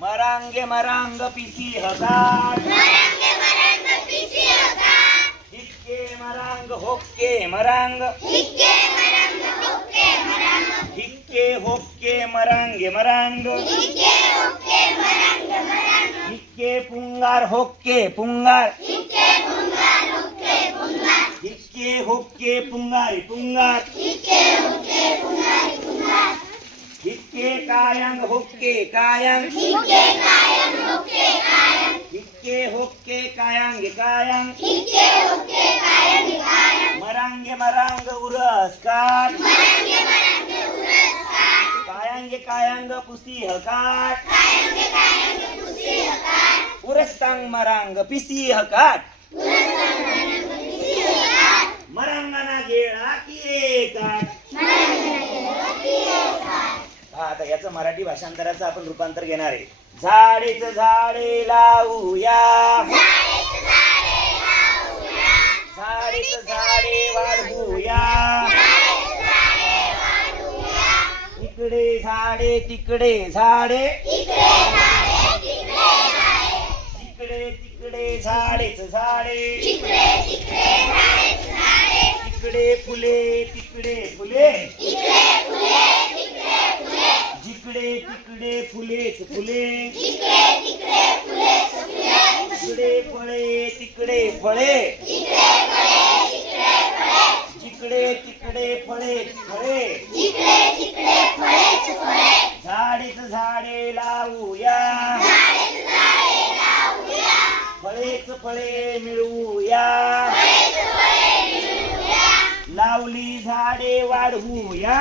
मरांगे मरांग पिसी हगाट हिक्के मरांग होक्के मरांग हिक्के होक्के मरांगे मरांग हिक्के पुंगार होक्के पुंगार हिक्के होक्के पुंगारी पुंगार हिक्के कायंग होक्के कायंग हिक्के होक्के कायंग कायंग मरांगे मरांग उरस्कार कायंगे कायंग पुसी हकाट उरस्तांग मरांग पिसी हकाट मरांगना गेळा की एकाट. आता याचं मराठी भाषांतराचं आपण रूपांतर घेणार आहे. झाडेच झाडे लावूया झाडेच झाडे वाढवूया इकडे झाडे तिकडे झाडे तिकडे तिकडे झाडेच झाडे तिकडे फुले तिकडे फुले जिकडे तिकडे फुलेच फुले तिकडे फळे तिकडे फळे जिकडे तिकडे फळेच फळे झाडेच झाडे लावूया फळेच फळे मिळवूया लावली झाडे वाढवूया